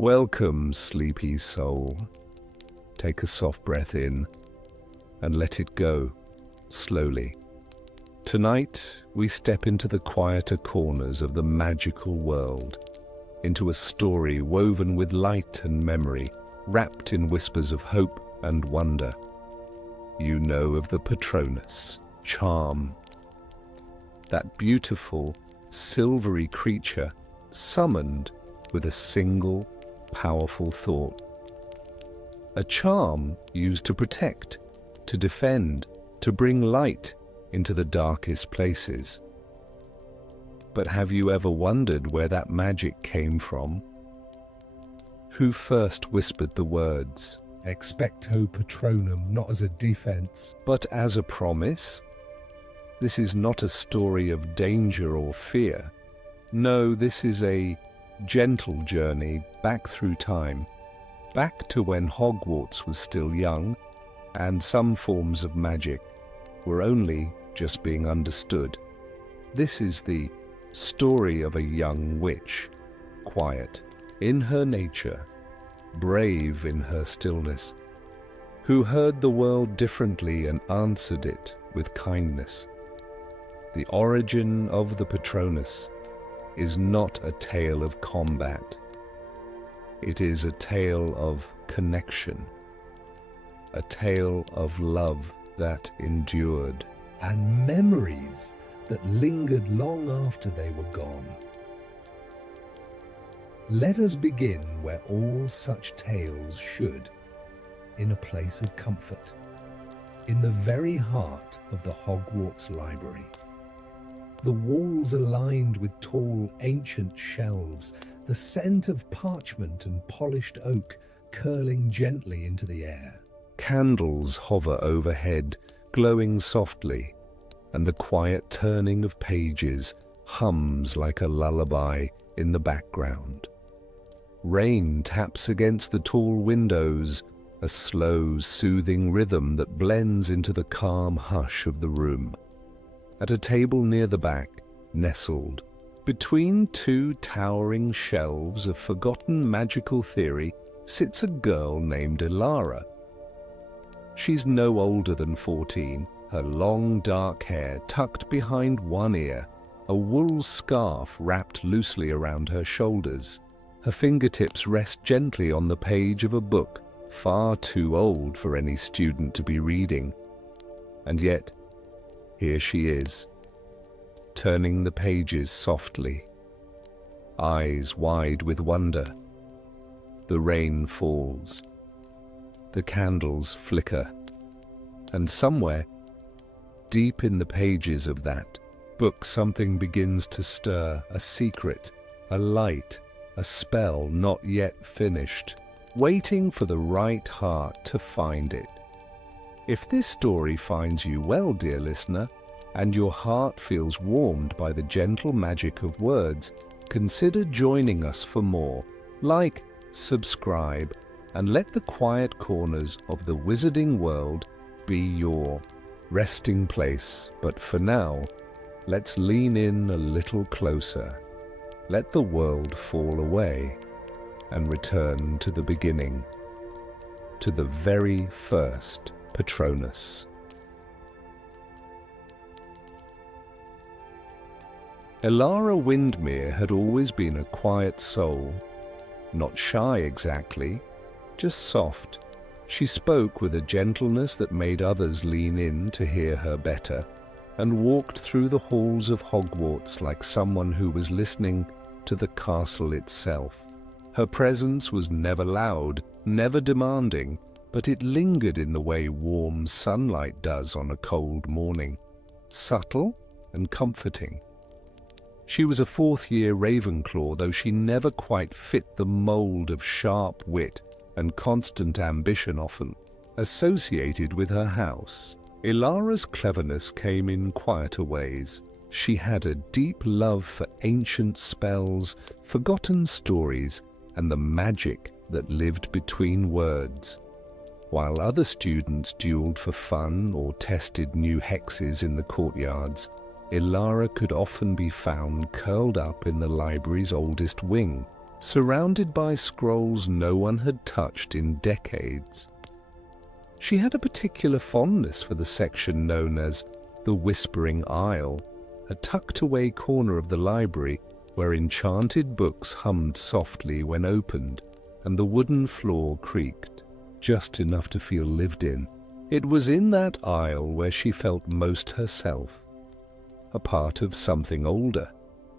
Welcome, sleepy soul. Take a soft breath in and let it go, slowly. Tonight, we step into the quieter corners of the magical world, into a story woven with light and memory, wrapped in whispers of hope and wonder. You know of the Patronus Charm, that beautiful, silvery creature summoned with a single, powerful thought. A charm used to protect, to defend, to bring light into the darkest places. But have you ever wondered where that magic came from? Who first whispered the words, Expecto Patronum, not as a defense, but as a promise? This is not a story of danger or fear. No, this is a gentle journey back through time, back to when Hogwarts was still young, and some forms of magic were only just being understood. This is the story of a young witch, quiet in her nature, brave in her stillness, who heard the world differently and answered it with kindness. The origin of the Patronus is not a tale of combat. It is a tale of connection, a tale of love that endured, and memories that lingered long after they were gone. Let us begin where all such tales should, in a place of comfort, in the very heart of the Hogwarts library. The walls are lined with tall, ancient shelves, the scent of parchment and polished oak curling gently into the air. Candles hover overhead, glowing softly, and the quiet turning of pages hums like a lullaby in the background. Rain taps against the tall windows, a slow, soothing rhythm that blends into the calm hush of the room. At a table near the back, nestled between two towering shelves of forgotten magical theory, sits a girl named Elara. She's no older than 14, her long dark hair tucked behind one ear, a wool scarf wrapped loosely around her shoulders. Her fingertips rest gently on the page of a book far too old for any student to be reading. And yet, here she is, turning the pages softly, eyes wide with wonder. The rain falls, the candles flicker, and somewhere, deep in the pages of that book, something begins to stir, a secret, a light, a spell not yet finished, waiting for the right heart to find it. If this story finds you well, dear listener, and your heart feels warmed by the gentle magic of words, consider joining us for more. Like, subscribe, and let the quiet corners of the wizarding world be your resting place. But for now, let's lean in a little closer. Let the world fall away and return to the beginning, to the very first Patronus. Elara Windmere had always been a quiet soul, not shy exactly, just soft. She spoke with a gentleness that made others lean in to hear her better, and walked through the halls of Hogwarts like someone who was listening to the castle itself. Her presence was never loud, never demanding, but it lingered in the way warm sunlight does on a cold morning, subtle and comforting. She was a fourth-year Ravenclaw, though she never quite fit the mold of sharp wit and constant ambition often associated with her house. Elara's cleverness came in quieter ways. She had a deep love for ancient spells, forgotten stories, and the magic that lived between words. While other students dueled for fun or tested new hexes in the courtyards, Elara could often be found curled up in the library's oldest wing, surrounded by scrolls no one had touched in decades. She had a particular fondness for the section known as the Whispering Isle, a tucked-away corner of the library where enchanted books hummed softly when opened and the wooden floor creaked, just enough to feel lived in. It was in that aisle where she felt most herself, a part of something older,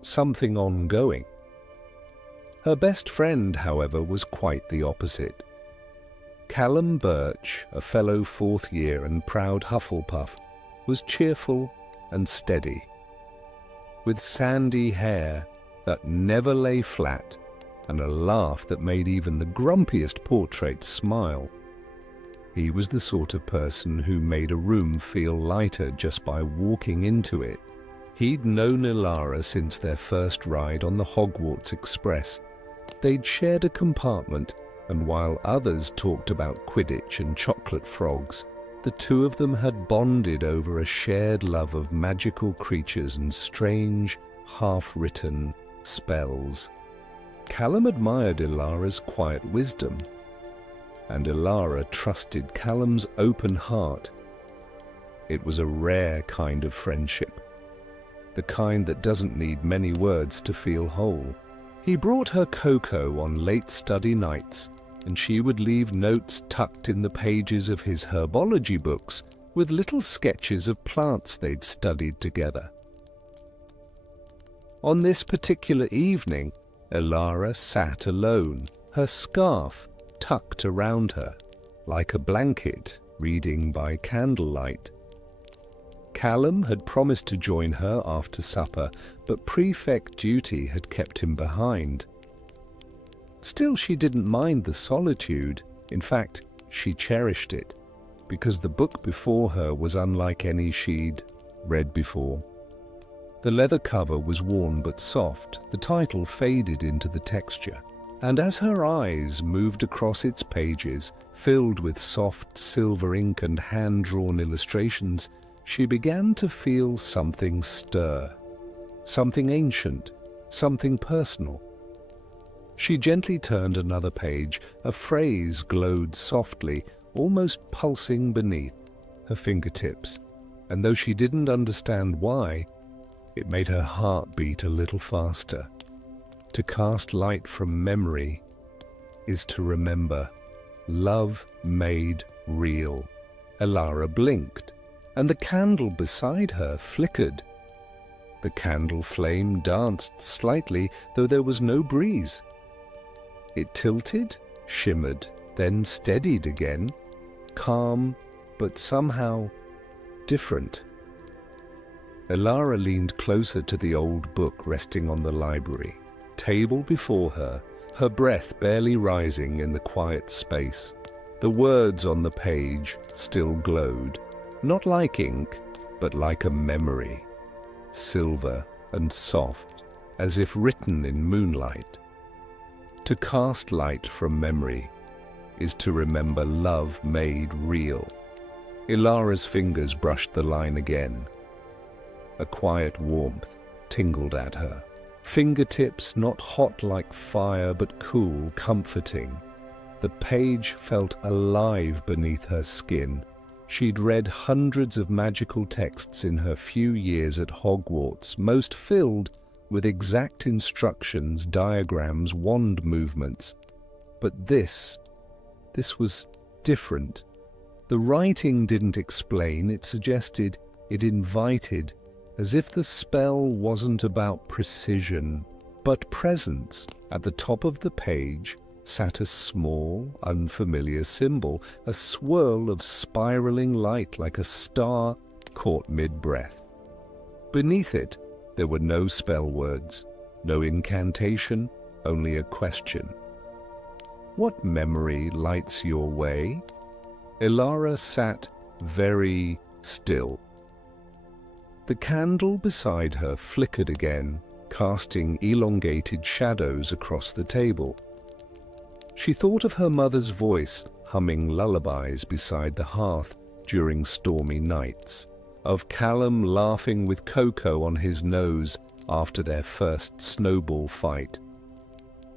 something ongoing. Her best friend, however, was quite the opposite. Callum Birch, a fellow fourth year and proud Hufflepuff, was cheerful and steady, with sandy hair that never lay flat and a laugh that made even the grumpiest portrait smile. He was the sort of person who made a room feel lighter just by walking into it. He'd known Elara since their first ride on the Hogwarts Express. They'd shared a compartment, and while others talked about Quidditch and chocolate frogs, the two of them had bonded over a shared love of magical creatures and strange, half-written spells. Callum admired Elara's quiet wisdom, and Elara trusted Callum's open heart. It was a rare kind of friendship, the kind that doesn't need many words to feel whole. He brought her cocoa on late study nights, and she would leave notes tucked in the pages of his herbology books with little sketches of plants they'd studied together. On this particular evening, Elara sat alone, her scarf tucked around her, like a blanket, reading by candlelight. Callum had promised to join her after supper, but prefect duty had kept him behind. Still, she didn't mind the solitude. In fact, she cherished it, because the book before her was unlike any she'd read before. The leather cover was worn but soft, the title faded into the texture, and as her eyes moved across its pages, filled with soft silver ink and hand-drawn illustrations, she began to feel something stir, something ancient, something personal. She gently turned another page. A phrase glowed softly, almost pulsing beneath her fingertips, and though she didn't understand why, it made her heart beat a little faster. To cast light from memory is to remember. Love made real. Elara blinked, and the candle beside her flickered. The candle flame danced slightly, though there was no breeze. It tilted, shimmered, then steadied again, calm, but somehow different. Elara leaned closer to the old book resting on the library table before her, her breath barely rising in the quiet space. The words on the page still glowed, not like ink, but like a memory, silver and soft, as if written in moonlight. To cast light from memory is to remember love made real. Elara's fingers brushed the line again. A quiet warmth tingled at her. Fingertips not hot like fire, but cool, comforting. The page felt alive beneath her skin. She'd read hundreds of magical texts in her few years at Hogwarts, most filled with exact instructions, diagrams, wand movements. But this was different. The writing didn't explain, it suggested, it invited, as if the spell wasn't about precision, but presence. At the top of the page sat a small, unfamiliar symbol, a swirl of spiraling light like a star caught mid-breath. Beneath it, there were no spell words, no incantation, only a question. What memory lights your way? Elara sat very still. The candle beside her flickered again, casting elongated shadows across the table. She thought of her mother's voice humming lullabies beside the hearth during stormy nights, of Callum laughing with cocoa on his nose after their first snowball fight.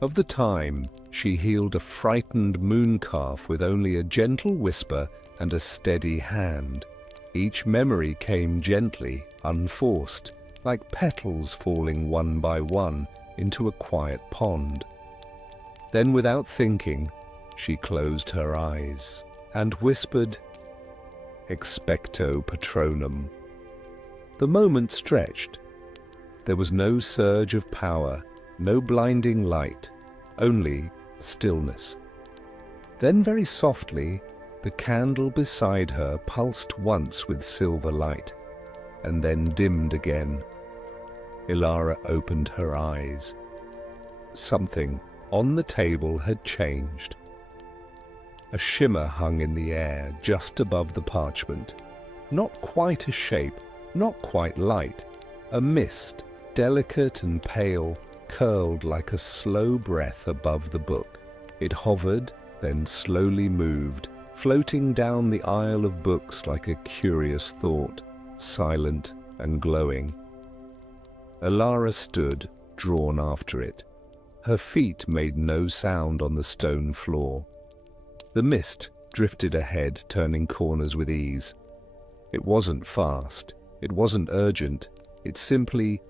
Of the time, she healed a frightened moon calf with only a gentle whisper and a steady hand. Each memory came gently, unforced, like petals falling one by one into a quiet pond. Then, without thinking, she closed her eyes and whispered, "Expecto Patronum." The moment stretched. There was no surge of power, no blinding light, only stillness. Then very softly, the candle beside her pulsed once with silver light, and then dimmed again. Elara opened her eyes. Something on the table had changed. A shimmer hung in the air just above the parchment. Not quite a shape, not quite light. A mist, delicate and pale, curled like a slow breath above the book. It hovered, then slowly moved, floating down the aisle of books like a curious thought, silent and glowing. Elara stood, drawn after it. Her feet made no sound on the stone floor. The mist drifted ahead, turning corners with ease. It wasn't fast, it wasn't urgent, it simply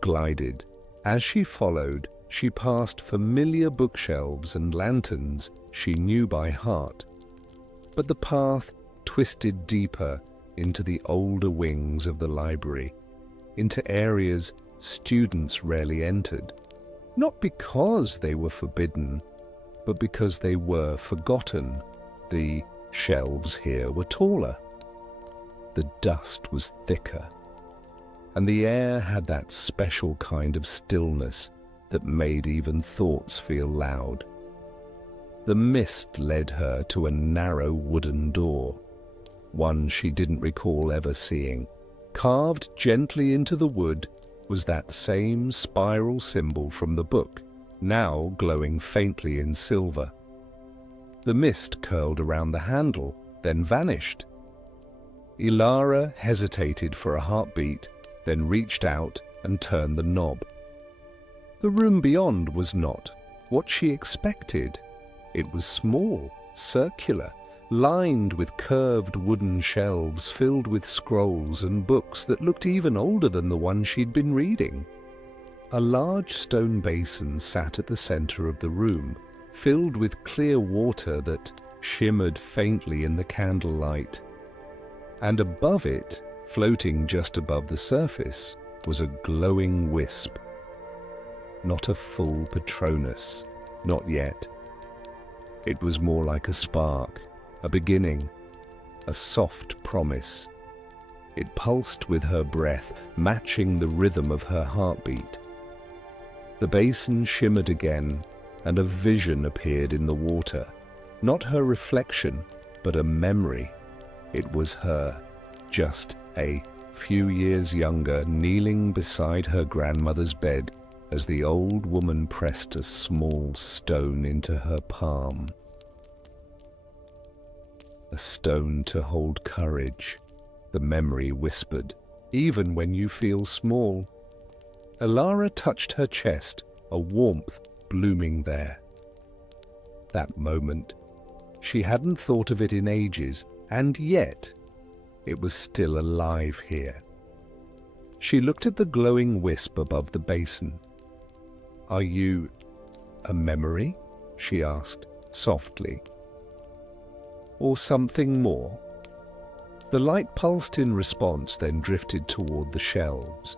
glided. As she followed, she passed familiar bookshelves and lanterns she knew by heart. But the path twisted deeper into the older wings of the library, into areas students rarely entered, not because they were forbidden, but because they were forgotten. The shelves here were taller. The dust was thicker, and the air had that special kind of stillness that made even thoughts feel loud. The mist led her to a narrow wooden door, one she didn't recall ever seeing. Carved gently into the wood was that same spiral symbol from the book, now glowing faintly in silver. The mist curled around the handle, then vanished. Elara hesitated for a heartbeat, then reached out and turned the knob. The room beyond was not what she expected. It was small, circular, lined with curved wooden shelves filled with scrolls and books that looked even older than the one she'd been reading. A large stone basin sat at the center of the room, filled with clear water that shimmered faintly in the candlelight. And above it, floating just above the surface, was a glowing wisp. Not a full Patronus, not yet. It was more like a spark, a beginning, a soft promise. It pulsed with her breath, matching the rhythm of her heartbeat. The basin shimmered again, and a vision appeared in the water. Not her reflection, but a memory. It was her, just a few years younger, kneeling beside her grandmother's bed as the old woman pressed a small stone into her palm. A stone to hold courage, the memory whispered, even when you feel small. Elara touched her chest, a warmth blooming there. That moment, she hadn't thought of it in ages, and yet it was still alive here. She looked at the glowing wisp above the basin. "Are you a memory?" she asked, softly. "Or something more?" The light pulsed in response, then drifted toward the shelves.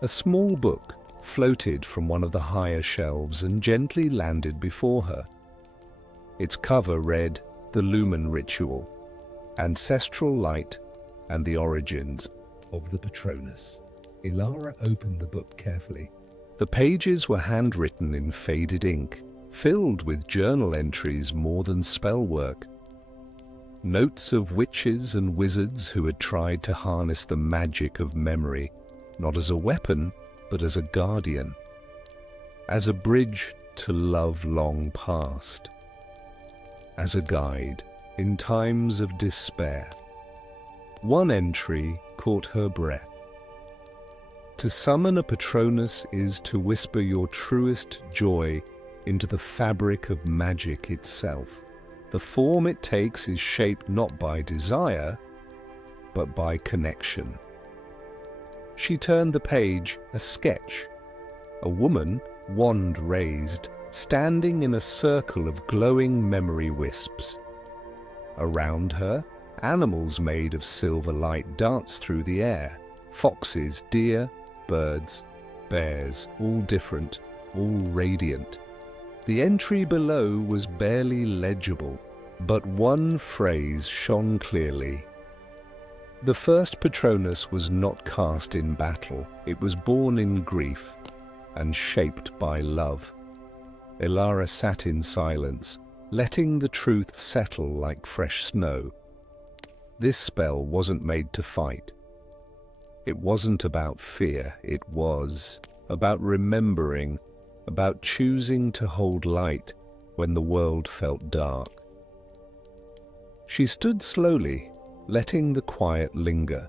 A small book floated from one of the higher shelves and gently landed before her. Its cover read, "The Lumen Ritual, Ancestral Light and the Origins of the Patronus." Elara opened the book carefully. The pages were handwritten in faded ink, filled with journal entries more than spell work. Notes of witches and wizards who had tried to harness the magic of memory, not as a weapon, but as a guardian, as a bridge to love long past, as a guide in times of despair. One entry caught her breath. To summon a Patronus is to whisper your truest joy into the fabric of magic itself. The form it takes is shaped not by desire, but by connection. She turned the page, a sketch. A woman, wand raised, standing in a circle of glowing memory wisps. Around her, animals made of silver light dance through the air. Foxes, deer, birds, bears, all different, all radiant. The entry below was barely legible, but one phrase shone clearly. The first Patronus was not cast in battle, it was born in grief and shaped by love. Elara sat in silence, letting the truth settle like fresh snow. This spell wasn't made to fight. It wasn't about fear, it was about remembering, about choosing to hold light when the world felt dark. She stood slowly, letting the quiet linger.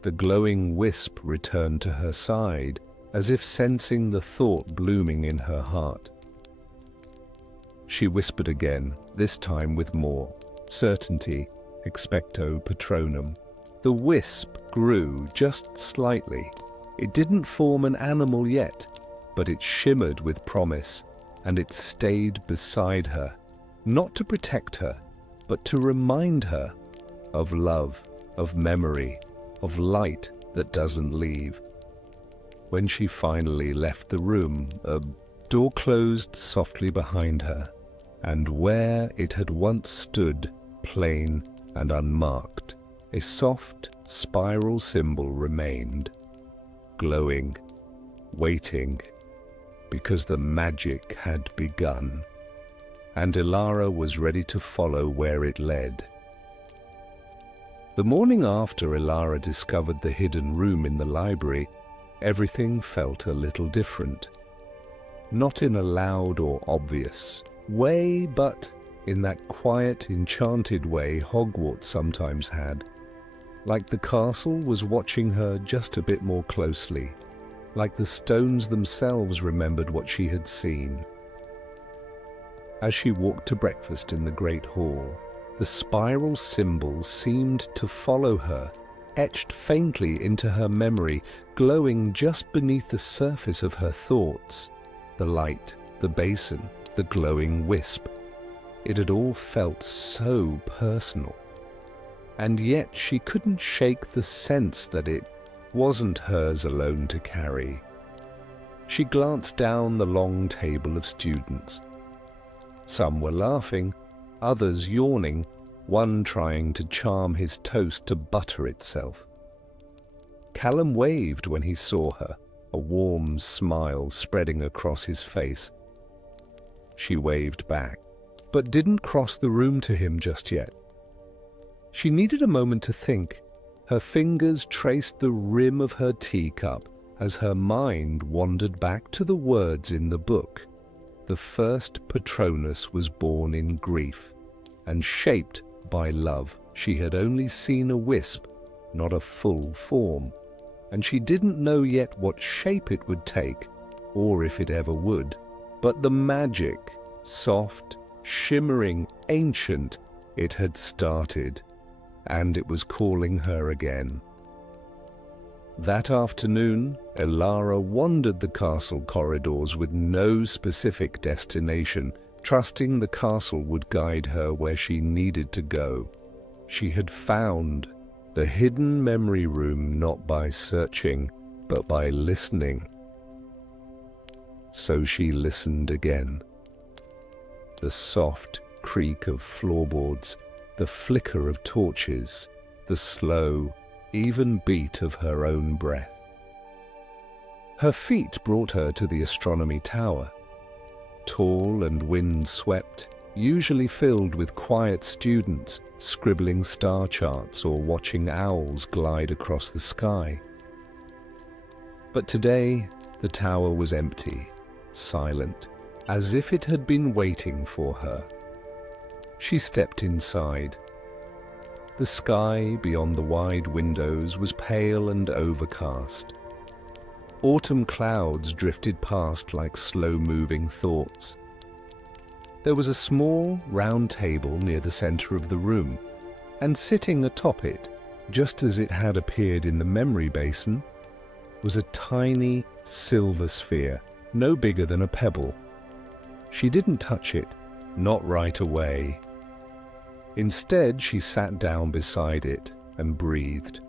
The glowing wisp returned to her side, as if sensing the thought blooming in her heart. She whispered again, this time with more certainty, Expecto Patronum. The wisp grew just slightly. It didn't form an animal yet, but it shimmered with promise, and it stayed beside her, not to protect her, but to remind her of love, of memory, of light that doesn't leave. When she finally left the room, a door closed softly behind her, and where it had once stood, plain and unmarked, a soft spiral symbol remained, glowing, waiting, because the magic had begun, and Elara was ready to follow where it led. The morning after Elara discovered the hidden room in the library, everything felt a little different. Not in a loud or obvious way, but in that quiet, enchanted way Hogwarts sometimes had. Like the castle was watching her just a bit more closely, like the stones themselves remembered what she had seen. As she walked to breakfast in the great hall, the spiral symbol seemed to follow her, etched faintly into her memory, glowing just beneath the surface of her thoughts. The light, the basin, the glowing wisp. It had all felt so personal. And yet she couldn't shake the sense that it wasn't hers alone to carry. She glanced down the long table of students. Some were laughing, others yawning, one trying to charm his toast to butter itself. Callum waved when he saw her, a warm smile spreading across his face. She waved back, but didn't cross the room to him just yet. She needed a moment to think. Her fingers traced the rim of her teacup as her mind wandered back to the words in the book. The first Patronus was born in grief and shaped by love. She had only seen a wisp, not a full form, and she didn't know yet what shape it would take, or if it ever would. But the magic, soft, shimmering, ancient, it had started, and it was calling her again. That afternoon, Elara wandered the castle corridors with no specific destination, trusting the castle would guide her where she needed to go. She had found the hidden memory room not by searching, but by listening. So she listened again. The soft creak of floorboards, the flicker of torches, the slow, even beat of her own breath. Her feet brought her to the astronomy tower. Tall and wind-swept, usually filled with quiet students scribbling star charts or watching owls glide across the sky. But today, the tower was empty, silent, as if it had been waiting for her. She stepped inside. The sky beyond the wide windows was pale and overcast. Autumn clouds drifted past like slow-moving thoughts. There was a small, round table near the center of the room, and sitting atop it, just as it had appeared in the memory basin, was a tiny silver sphere, no bigger than a pebble. She didn't touch it, not right away. Instead, she sat down beside it and breathed.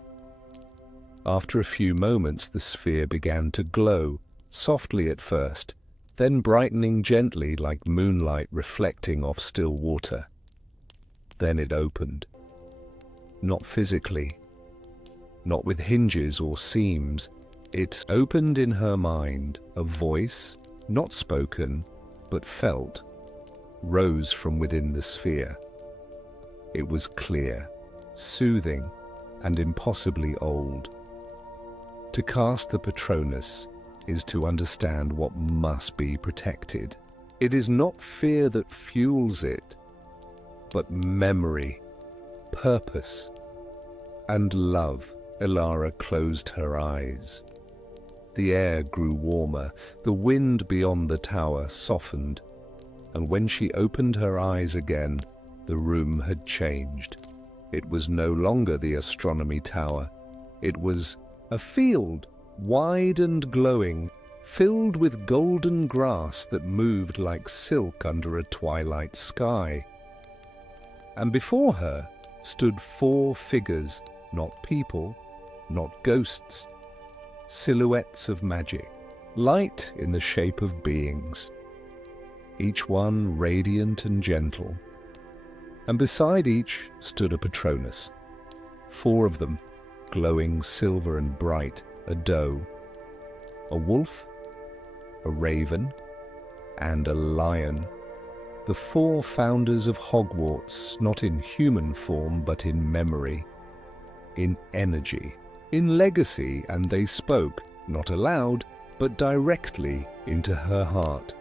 After a few moments, the sphere began to glow, softly at first, then brightening gently like moonlight reflecting off still water. Then it opened. Not physically, not with hinges or seams. It opened in her mind. A voice, not spoken, but felt, rose from within the sphere. It was clear, soothing, and impossibly old. To cast the Patronus is to understand what must be protected. It is not fear that fuels it, but memory, purpose, and love. Elara closed her eyes. The air grew warmer, the wind beyond the tower softened, and when she opened her eyes again, the room had changed. It was no longer the astronomy tower. It was a field, wide and glowing, filled with golden grass that moved like silk under a twilight sky. And before her stood 4 figures, not people, not ghosts, silhouettes of magic, light in the shape of beings, each one radiant and gentle. And beside each stood a Patronus, 4 of them, glowing silver and bright, a doe, a wolf, a raven, and a lion. The 4 founders of Hogwarts, not in human form, but in memory, in energy, in legacy, and they spoke, not aloud, but directly into her heart.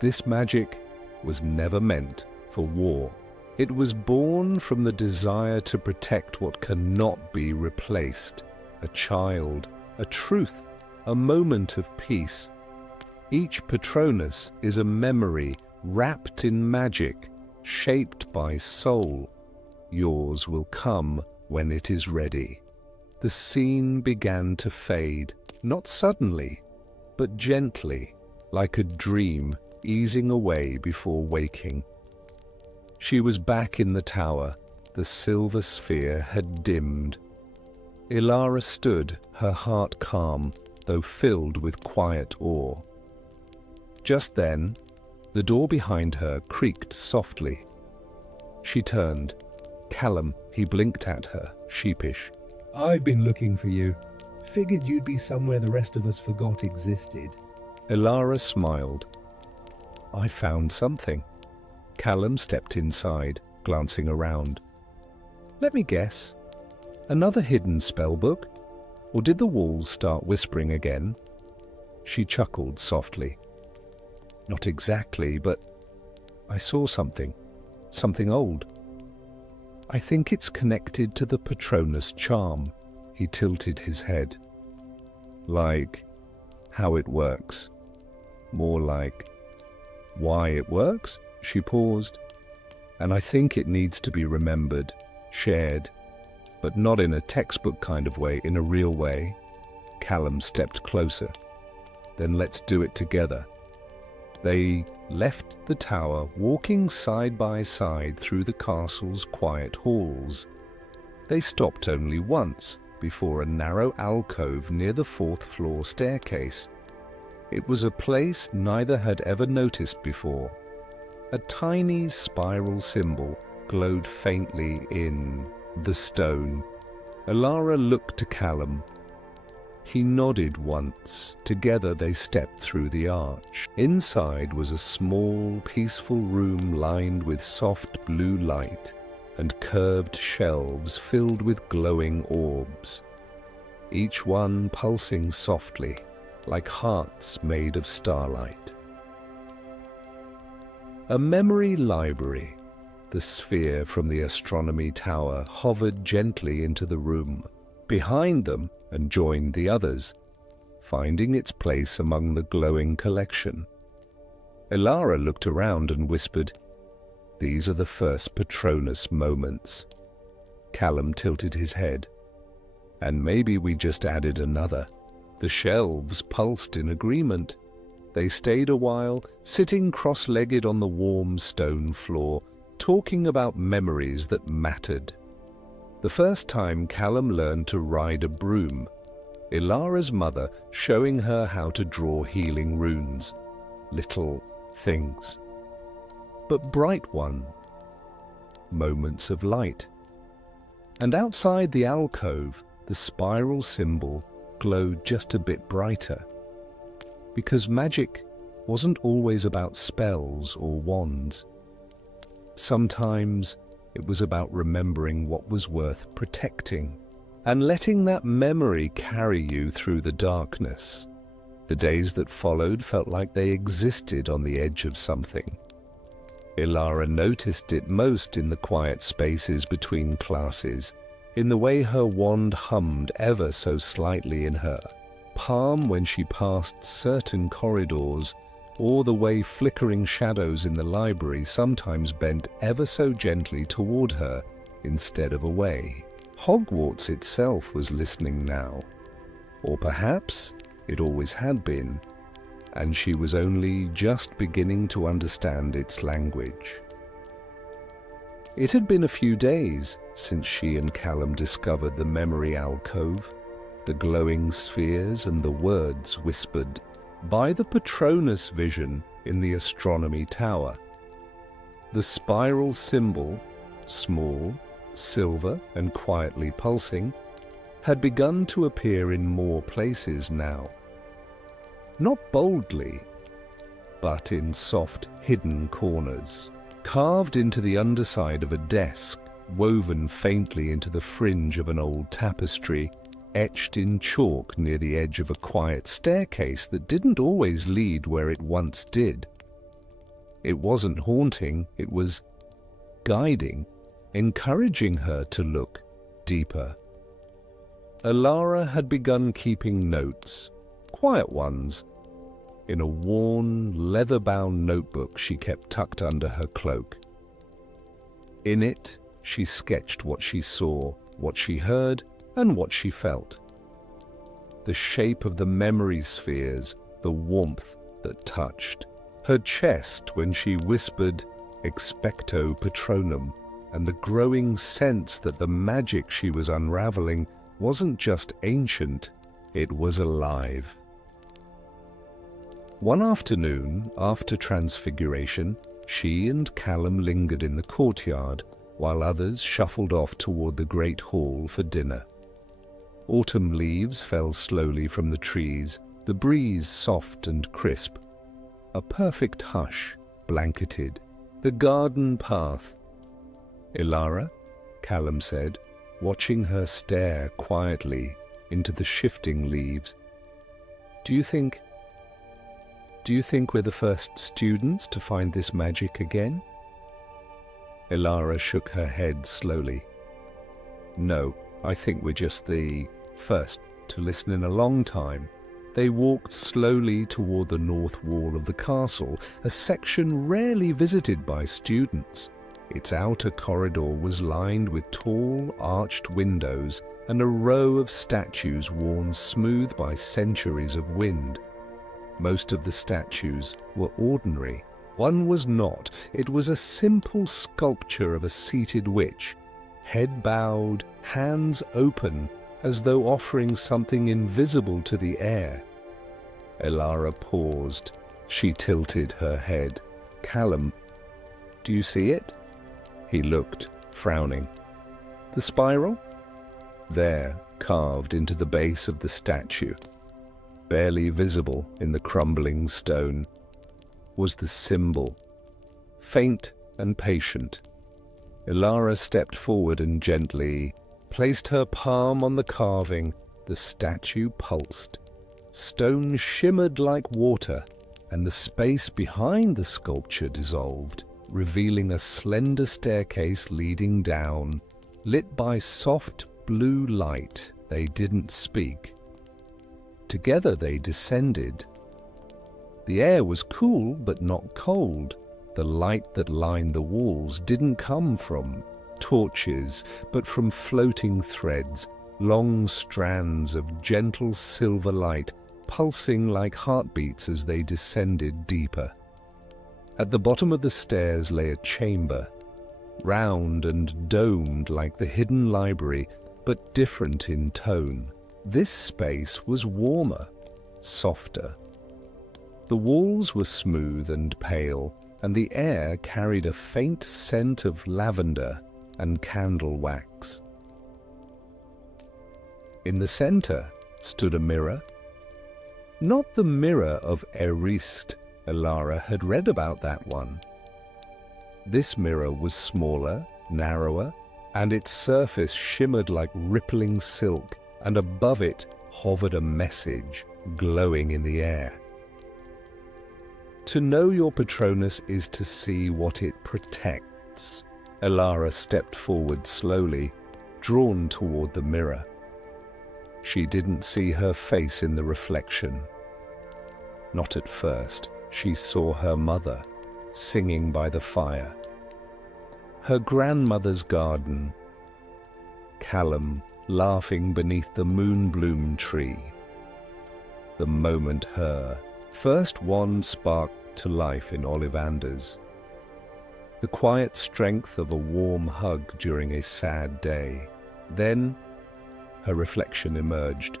This magic was never meant for war. It was born from the desire to protect what cannot be replaced, a child, a truth, a moment of peace. Each Patronus is a memory wrapped in magic, shaped by soul. Yours will come when it is ready. The scene began to fade, not suddenly, but gently, like a dream easing away before waking. She was back in the tower. The silver sphere had dimmed. Elara stood, her heart calm, though filled with quiet awe. Just then, the door behind her creaked softly. She turned. Callum, he blinked at her, sheepish. I've been looking for you. Figured you'd be somewhere the rest of us forgot existed. Elara smiled. I found something. Callum stepped inside, glancing around. Let me guess. Another hidden spellbook? Or did the walls start whispering again? She chuckled softly. Not exactly, but I saw something. Something old. I think it's connected to the Patronus Charm. He tilted his head. Like how it works. More like why it works? She paused. And I think it needs to be remembered, shared, but not in a textbook kind of way, in a real way. Callum stepped closer. Then let's do it together. They left the tower, walking side by side through the castle's quiet halls. They stopped only once, before a narrow alcove near the 4th floor staircase. It was a place neither had ever noticed before. A tiny spiral symbol glowed faintly in the stone. Elara looked to Callum. He nodded once. Together they stepped through the arch. Inside was a small, peaceful room lined with soft blue light and curved shelves filled with glowing orbs, each one pulsing softly, like hearts made of starlight. A memory library. The sphere from the astronomy tower hovered gently into the room, behind them, and joined the others. finding its place among the glowing collection. Elara looked around and whispered, "These are the first Patronus moments." Callum tilted his head. "And maybe we just added another." The shelves pulsed in agreement. They stayed a while, sitting cross-legged on the warm stone floor, talking about memories that mattered. The first time Callum learned to ride a broom, Elara's mother showing her how to draw healing runes. Little things, but bright ones. Moments of light. And outside the alcove, the spiral symbol glowed just a bit brighter. Because magic wasn't always about spells or wands. Sometimes it was about remembering what was worth protecting and letting that memory carry you through the darkness. The days that followed felt like they existed on the edge of something. Elara noticed it most in the quiet spaces between classes, in the way her wand hummed ever so slightly in her palm when she passed certain corridors, or the way flickering shadows in the library sometimes bent ever so gently toward her instead of away. Hogwarts itself was listening now, or perhaps it always had been, and she was only just beginning to understand its language. It had been a few days since she and Callum discovered the memory alcove, the glowing spheres and the words whispered by the Patronus vision in the astronomy tower. The spiral symbol, small, silver and quietly pulsing, had begun to appear in more places now. Not boldly, but in soft, hidden corners, carved into the underside of a desk, woven faintly into the fringe of an old tapestry, etched in chalk near the edge of a quiet staircase that didn't always lead where it once did. It wasn't haunting, it was guiding, encouraging her to look deeper. Elara had begun keeping notes, quiet ones, in a worn, leather-bound notebook she kept tucked under her cloak. In it, she sketched what she saw, what she heard, and what she felt. The shape of the memory spheres, the warmth that touched. Her chest when she whispered Expecto Patronum, and the growing sense that the magic she was unraveling wasn't just ancient, it was alive. One afternoon, after Transfiguration, she and Callum lingered in the courtyard, while others shuffled off toward the great hall for dinner. Autumn leaves fell slowly from the trees, the breeze soft and crisp. A perfect hush blanketed the garden path. "Elara," Callum said, watching her stare quietly into the shifting leaves, Do you think we're the first students to find this magic again?" Elara shook her head slowly. "No, I think we're just the first to listen in a long time." They walked slowly toward the north wall of the castle, a section rarely visited by students. Its outer corridor was lined with tall, arched windows and a row of statues worn smooth by centuries of wind. Most of the statues were ordinary. One was not. It was a simple sculpture of a seated witch, head bowed, hands open, as though offering something invisible to the air. Elara paused. She tilted her head. "Callum, do you see it?" He looked, frowning. "The spiral?" There, carved into the base of the statue, barely visible in the crumbling stone, was the symbol, faint and patient. Elara stepped forward and gently placed her palm on the carving. The statue pulsed. Stone shimmered like water, and the space behind the sculpture dissolved, revealing a slender staircase leading down, lit by soft blue light. They didn't speak. Together they descended. The air was cool but not cold. The light that lined the walls didn't come from torches, but from floating threads, long strands of gentle silver light pulsing like heartbeats as they descended deeper. At the bottom of the stairs lay a chamber, round and domed like the hidden library, but different in tone. This space was warmer, softer. The walls were smooth and pale, and the air carried a faint scent of lavender and candle wax. In the center stood a mirror. Not the mirror of Erist. Elara had read about that one. This mirror was smaller, narrower, and its surface shimmered like rippling silk, and above it hovered a message glowing in the air. To know your Patronus is to see what it protects. Elara stepped forward slowly, drawn toward the mirror. She didn't see her face in the reflection. Not at first. She saw her mother, singing by the fire. Her grandmother's garden. Callum laughing beneath the moonbloom tree. The moment her first wand sparked to life in Ollivander's. The quiet strength of a warm hug during a sad day. Then her reflection emerged,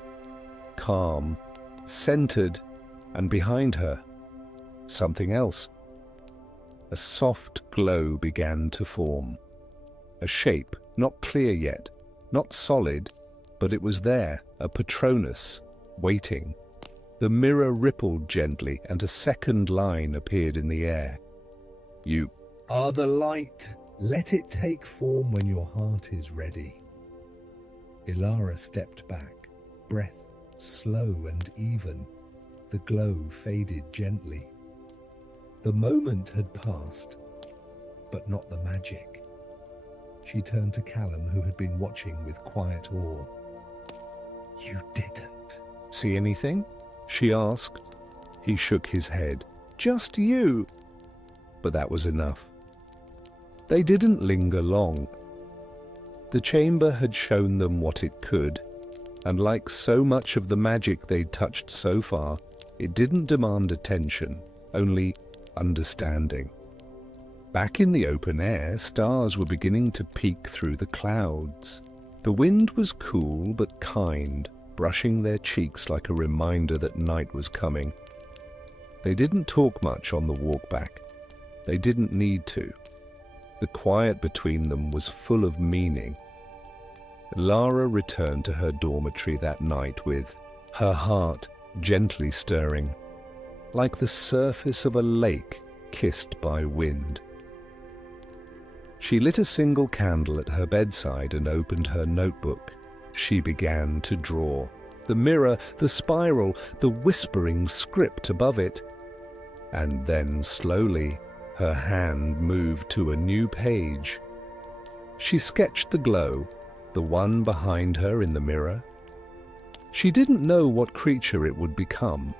calm, centered, and behind her, something else. A soft glow began to form. A shape, not clear yet, not solid, but it was there, a Patronus, waiting. The mirror rippled gently, and a second line appeared in the air. You are the light. Let it take form when your heart is ready. Elara stepped back, breath slow and even. The glow faded gently. The moment had passed, but not the magic. She turned to Callum, who had been watching with quiet awe. You didn't see anything? She asked. He shook his head. Just you. But that was enough. They didn't linger long. The chamber had shown them what it could, and like so much of the magic they'd touched so far, it didn't demand attention, only understanding. Back in the open air, stars were beginning to peek through the clouds. The wind was cool but kind, brushing their cheeks like a reminder that night was coming. They didn't talk much on the walk back. They didn't need to. The quiet between them was full of meaning. Elara returned to her dormitory that night with her heart gently stirring, like the surface of a lake kissed by wind. She lit a single candle at her bedside and opened her notebook. She began to draw. The mirror, the spiral, the whispering script above it. And then slowly, her hand moved to a new page. She sketched the glow, the one behind her in the mirror. She didn't know what creature it would become,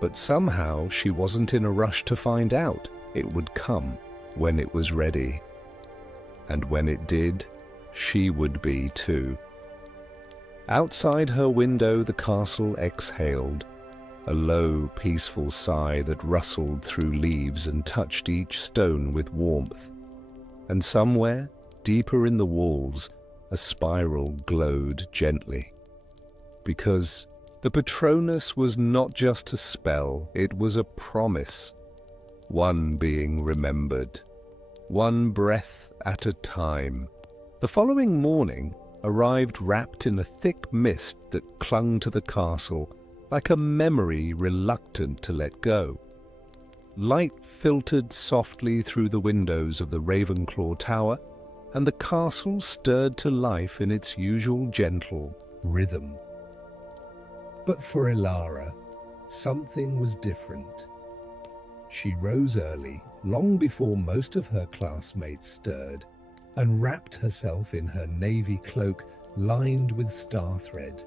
but somehow she wasn't in a rush to find out. It would come when it was ready. And when it did, she would be too. Outside her window, the castle exhaled, a low, peaceful sigh that rustled through leaves and touched each stone with warmth. And somewhere, deeper in the walls, a spiral glowed gently. Because the Patronus was not just a spell, it was a promise, one being remembered, one breath at a time. The following morning arrived wrapped in a thick mist that clung to the castle, like a memory reluctant to let go. Light filtered softly through the windows of the Ravenclaw Tower, and the castle stirred to life in its usual gentle rhythm. But for Elara, something was different. She rose early, long before most of her classmates stirred, and wrapped herself in her navy cloak lined with star thread.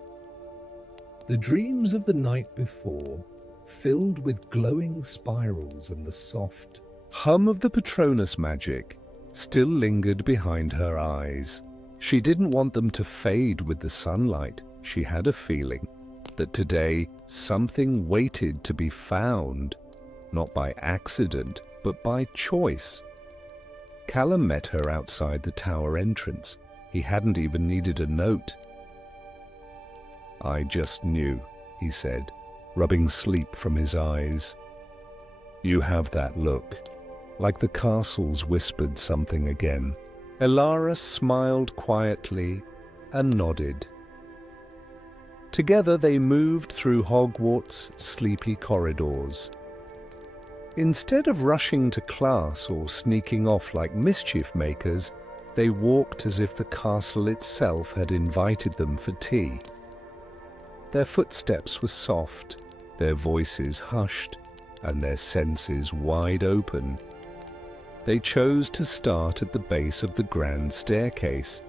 The dreams of the night before, filled with glowing spirals and the soft hum of the Patronus magic, still lingered behind her eyes. She didn't want them to fade with the sunlight. She had a feeling that today something waited to be found, not by accident, but by choice. Callum met her outside the tower entrance. He hadn't even needed a note. "I just knew," he said, rubbing sleep from his eyes. "You have that look." Like the castles whispered something again. Elara smiled quietly and nodded. Together they moved through Hogwarts' sleepy corridors. Instead of rushing to class or sneaking off like mischief makers, they walked as if the castle itself had invited them for tea. Their footsteps were soft, their voices hushed, and their senses wide open. They chose to start at the base of the grand staircase,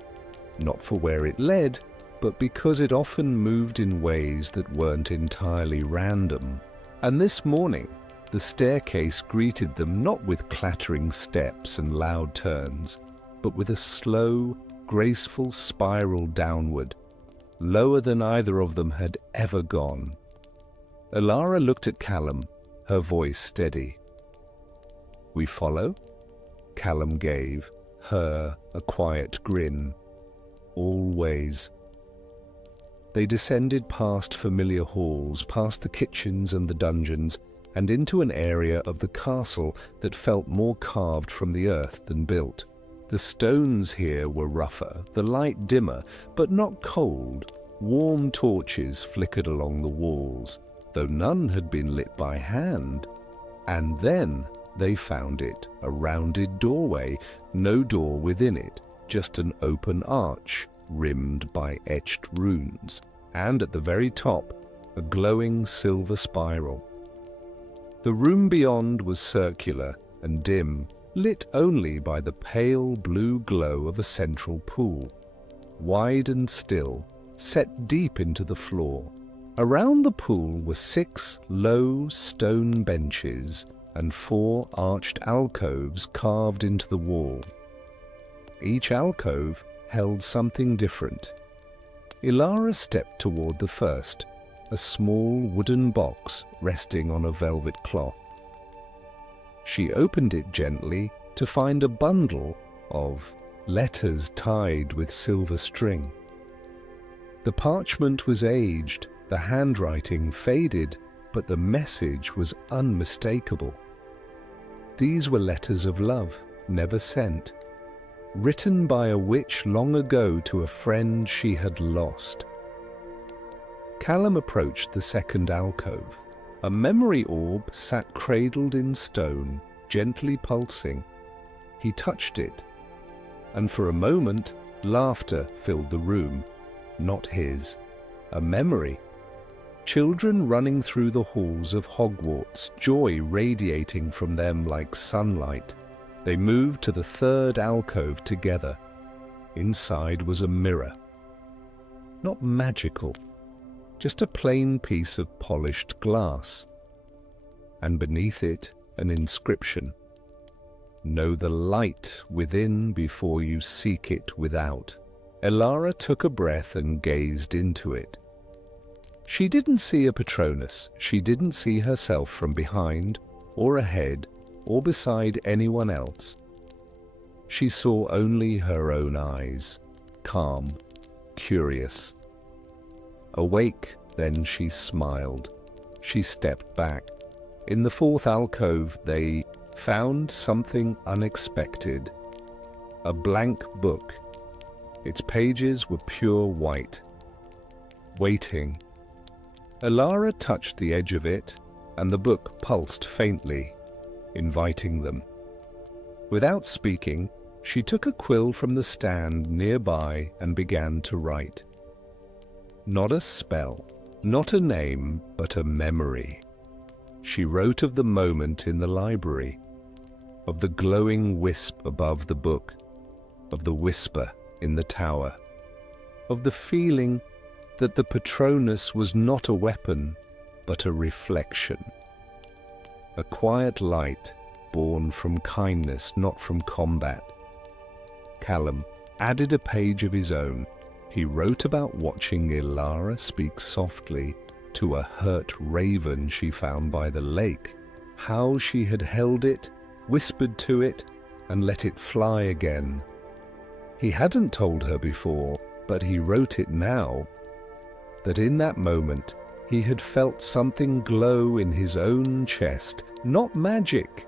not for where it led, but because it often moved in ways that weren't entirely random. And this morning, the staircase greeted them not with clattering steps and loud turns, but with a slow, graceful spiral downward, lower than either of them had ever gone. Elara looked at Callum, her voice steady. "We follow?" Callum gave her a quiet grin. "Always." They descended past familiar halls, past the kitchens and the dungeons, and into an area of the castle that felt more carved from the earth than built. The stones here were rougher, the light dimmer, but not cold. Warm torches flickered along the walls, though none had been lit by hand. And then they found it, a rounded doorway, no door within it, just an open arch, rimmed by etched runes, and at the very top, a glowing silver spiral. The room beyond was circular and dim, lit only by the pale blue glow of a central pool, wide and still, set deep into the floor. Around the pool were 6 low stone benches and 4 arched alcoves carved into the wall. Each alcove held something different. Elara stepped toward the first, a small wooden box resting on a velvet cloth. She opened it gently to find a bundle of letters tied with silver string. The parchment was aged, the handwriting faded, but the message was unmistakable. These were letters of love, never sent, written by a witch long ago to a friend she had lost. Callum approached the second alcove. A memory orb sat cradled in stone, gently pulsing. He touched it, and for a moment, laughter filled the room. Not his. A memory. Children running through the halls of Hogwarts, joy radiating from them like sunlight. They moved to the third alcove together. Inside was a mirror. Not magical, just a plain piece of polished glass. And beneath it, an inscription. Know the light within before you seek it without. Elara took a breath and gazed into it. She didn't see a Patronus. She didn't see herself from behind, or ahead, or beside anyone else. She saw only her own eyes, calm, curious. Awake, then she smiled. She stepped back. In the fourth alcove, they found something unexpected. A blank book. Its pages were pure white. Waiting. Elara touched the edge of it, and the book pulsed faintly, inviting them. Without speaking, she took a quill from the stand nearby and began to write. Not a spell, not a name, but a memory. She wrote of the moment in the library, of the glowing wisp above the book, of the whisper in the tower, of the feeling that the Patronus was not a weapon, but a reflection. A quiet light born from kindness, not from combat. Callum added a page of his own. He wrote about watching Elara speak softly to a hurt raven she found by the lake, how she had held it, whispered to it, and let it fly again. He hadn't told her before, but he wrote it now, that in that moment he had felt something glow in his own chest, not magic.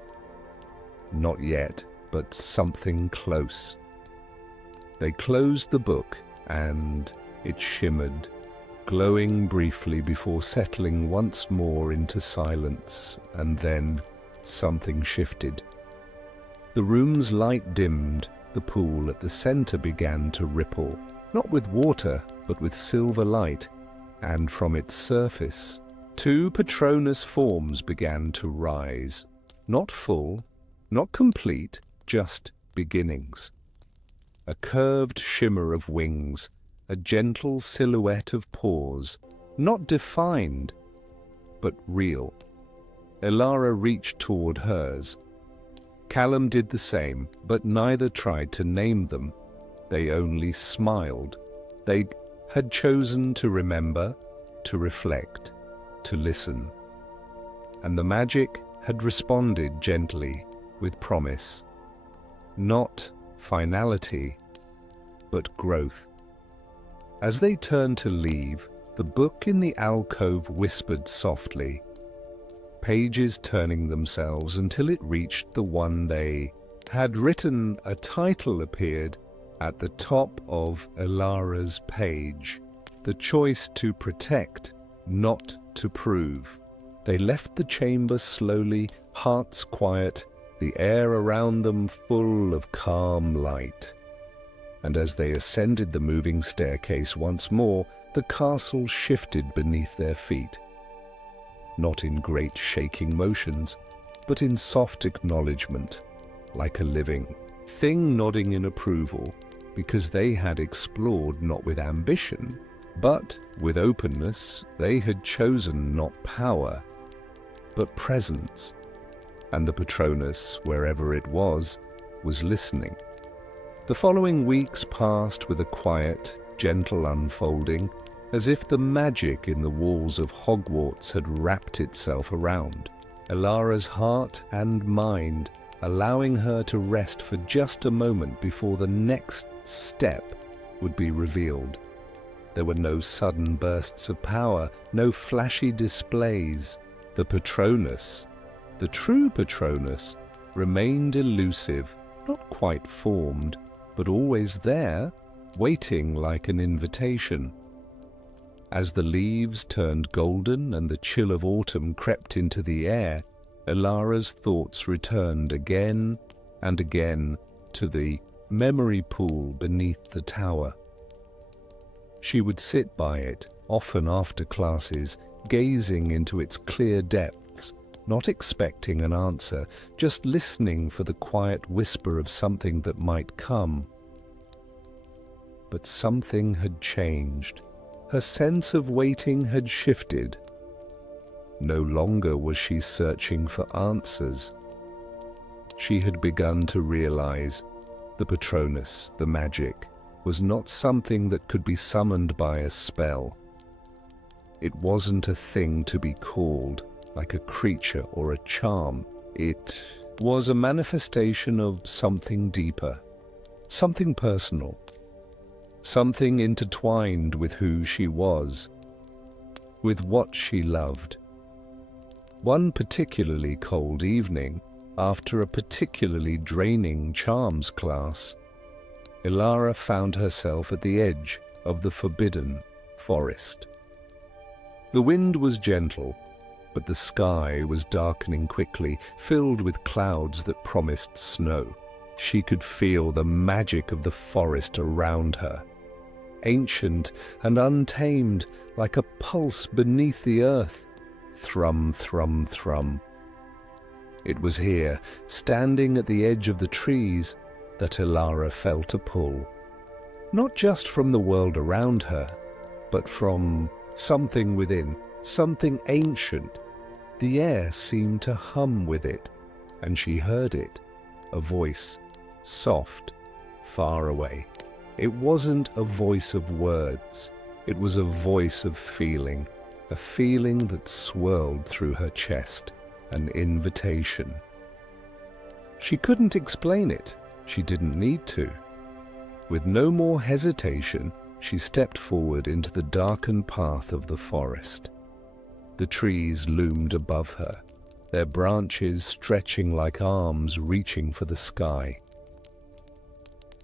Not yet, but something close. They closed the book, and it shimmered, glowing briefly before settling once more into silence, and then something shifted. The room's light dimmed, the pool at the center began to ripple, not with water, but with silver light, and from its surface, two Patronus forms began to rise, not full, not complete, just beginnings. A curved shimmer of wings, a gentle silhouette of paws, not defined, but real. Elara reached toward hers. Callum did the same, but neither tried to name them. They only smiled. They had chosen to remember, to reflect, to listen. And the magic had responded gently, with promise. Not finality, but growth. As they turned to leave, the book in the alcove whispered softly, pages turning themselves until it reached the one they had written. A title appeared at the top of Elara's page, the choice to protect, not to prove. They left the chamber slowly, hearts quiet, the air around them full of calm light. And as they ascended the moving staircase once more, the castle shifted beneath their feet. Not in great shaking motions, but in soft acknowledgement, like a living thing nodding in approval, because they had explored not with ambition, but with openness. They had chosen not power, but presence. And the Patronus, wherever it was listening. The following weeks passed with a quiet, gentle unfolding, as if the magic in the walls of Hogwarts had wrapped itself around Elara's heart and mind, allowing her to rest for just a moment before the next step would be revealed. There were no sudden bursts of power, no flashy displays. The Patronus, the true Patronus, remained elusive, not quite formed, but always there, waiting like an invitation. As the leaves turned golden and the chill of autumn crept into the air, Elara's thoughts returned again and again to the memory pool beneath the tower. She would sit by it, often after classes, gazing into its clear depths, not expecting an answer, just listening for the quiet whisper of something that might come. But something had changed. Her sense of waiting had shifted. No longer was she searching for answers. She had begun to realize the Patronus, the magic, was not something that could be summoned by a spell. It wasn't a thing to be called, like a creature or a charm. It was a manifestation of something deeper, something personal, something intertwined with who she was, with what she loved. One particularly cold evening, after a particularly draining charms class, Elara found herself at the edge of the forbidden forest. The wind was gentle, but the sky was darkening quickly, filled with clouds that promised snow. She could feel the magic of the forest around her, ancient and untamed, like a pulse beneath the earth. Thrum, thrum, thrum. It was here, standing at the edge of the trees, that Elara felt a pull, not just from the world around her, but from something within, something ancient. The air seemed to hum with it, and she heard it, a voice, soft, far away. It wasn't a voice of words, it was a voice of feeling, a feeling that swirled through her chest, an invitation. She couldn't explain it, she didn't need to. With no more hesitation, she stepped forward into the darkened path of the forest. The trees loomed above her, their branches stretching like arms reaching for the sky.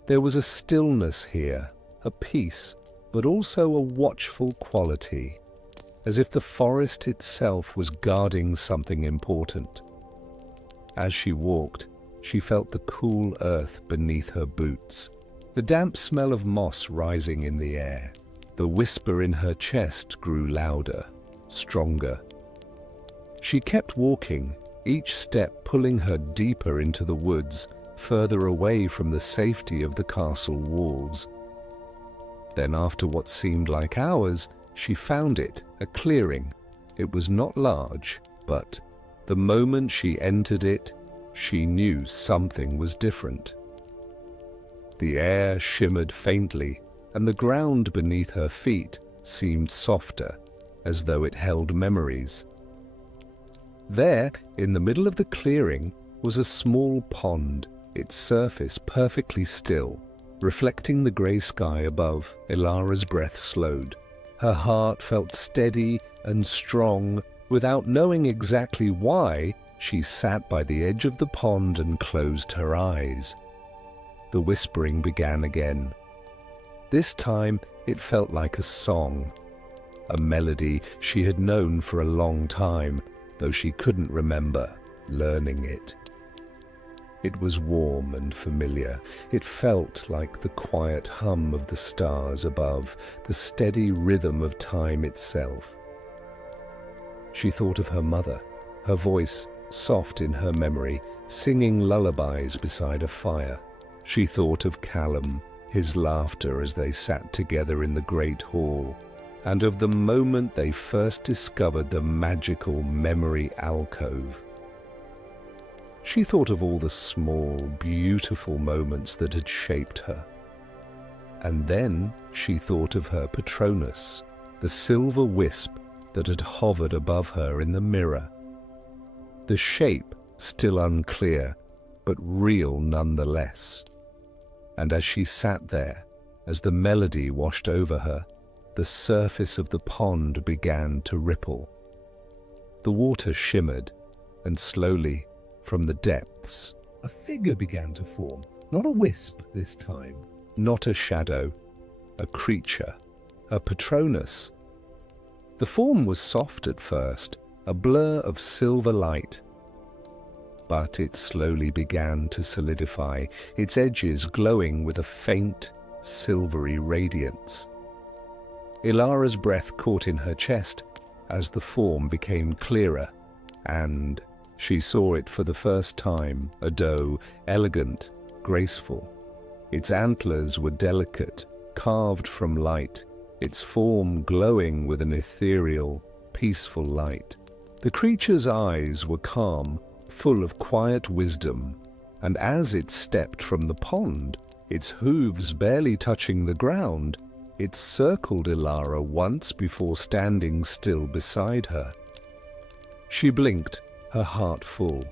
There was a stillness here, a peace, but also a watchful quality, as if the forest itself was guarding something important. As she walked, she felt the cool earth beneath her boots, the damp smell of moss rising in the air. The whisper in her chest grew louder, stronger. She kept walking, each step pulling her deeper into the woods, further away from the safety of the castle walls. Then, after what seemed like hours, she found it, a clearing. It was not large, but the moment she entered it, she knew something was different. The air shimmered faintly, and the ground beneath her feet seemed softer, as though it held memories. There, in the middle of the clearing, was a small pond, its surface perfectly still, reflecting the grey sky above. Elara's breath slowed. Her heart felt steady and strong. Without knowing exactly why, she sat by the edge of the pond and closed her eyes. The whispering began again. This time it felt like a song, a melody she had known for a long time, though she couldn't remember learning it. It was warm and familiar. It felt like the quiet hum of the stars above, the steady rhythm of time itself. She thought of her mother, her voice soft in her memory, singing lullabies beside a fire. She thought of Callum, his laughter as they sat together in the great hall, and of the moment they first discovered the magical memory alcove. She thought of all the small, beautiful moments that had shaped her. And then she thought of her Patronus, the silver wisp that had hovered above her in the mirror. The shape still unclear, but real nonetheless. And as she sat there, as the melody washed over her, the surface of the pond began to ripple. The water shimmered, and slowly, from the depths, a figure began to form, not a wisp this time. Not a shadow, a creature, a Patronus. The form was soft at first, a blur of silver light. But it slowly began to solidify, its edges glowing with a faint, silvery radiance. Elara's breath caught in her chest as the form became clearer, and she saw it for the first time, a doe, elegant, graceful. Its antlers were delicate, carved from light, its form glowing with an ethereal, peaceful light. The creature's eyes were calm, full of quiet wisdom, and as it stepped from the pond, its hooves barely touching the ground, it circled Elara once before standing still beside her. She blinked, her heart full.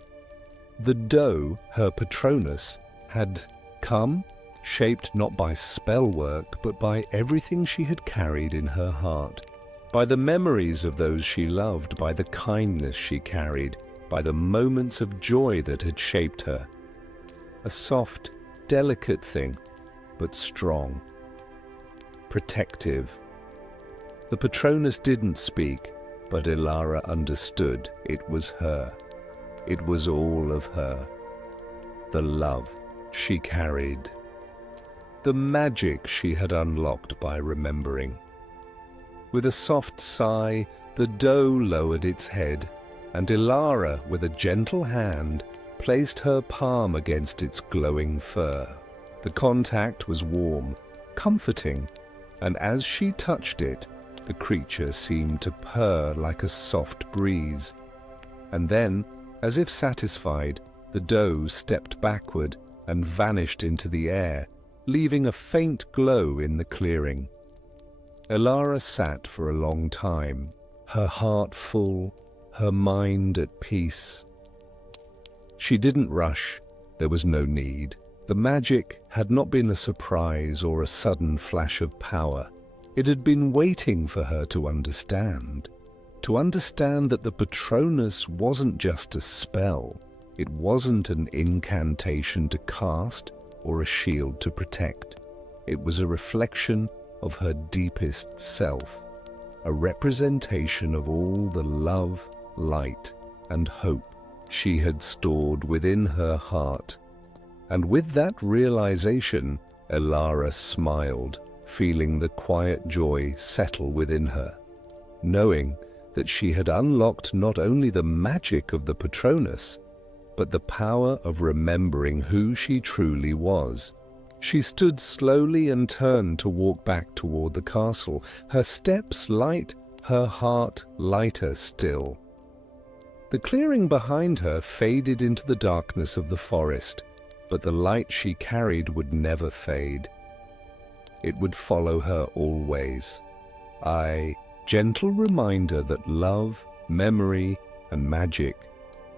The doe, her Patronus, had come, shaped not by spell work, but by everything she had carried in her heart, by the memories of those she loved, by the kindness she carried, by the moments of joy that had shaped her. A soft, delicate thing, but strong, protective. The Patronus didn't speak, but Elara understood. It was her. It was all of her. The love she carried. The magic she had unlocked by remembering. With a soft sigh, the doe lowered its head, and Elara, with a gentle hand, placed her palm against its glowing fur. The contact was warm, comforting, and as she touched it, The creature seemed to purr like a soft breeze. And then, as if satisfied, the doe stepped backward and vanished into the air, leaving a faint glow in the clearing. Elara sat for a long time, her heart full, her mind at peace. She didn't rush. There was no need. The magic had not been a surprise or a sudden flash of power. It had been waiting for her to understand that the Patronus wasn't just a spell. It wasn't an incantation to cast or a shield to protect. It was a reflection of her deepest self, a representation of all the love, light, and hope she had stored within her heart. And with that realization, Elara smiled, feeling the quiet joy settle within her, knowing that she had unlocked not only the magic of the Patronus, but the power of remembering who she truly was. She stood slowly and turned to walk back toward the castle, her steps light, her heart lighter still. The clearing behind her faded into the darkness of the forest, but the light she carried would never fade. It would follow her always. A gentle reminder that love, memory, and magic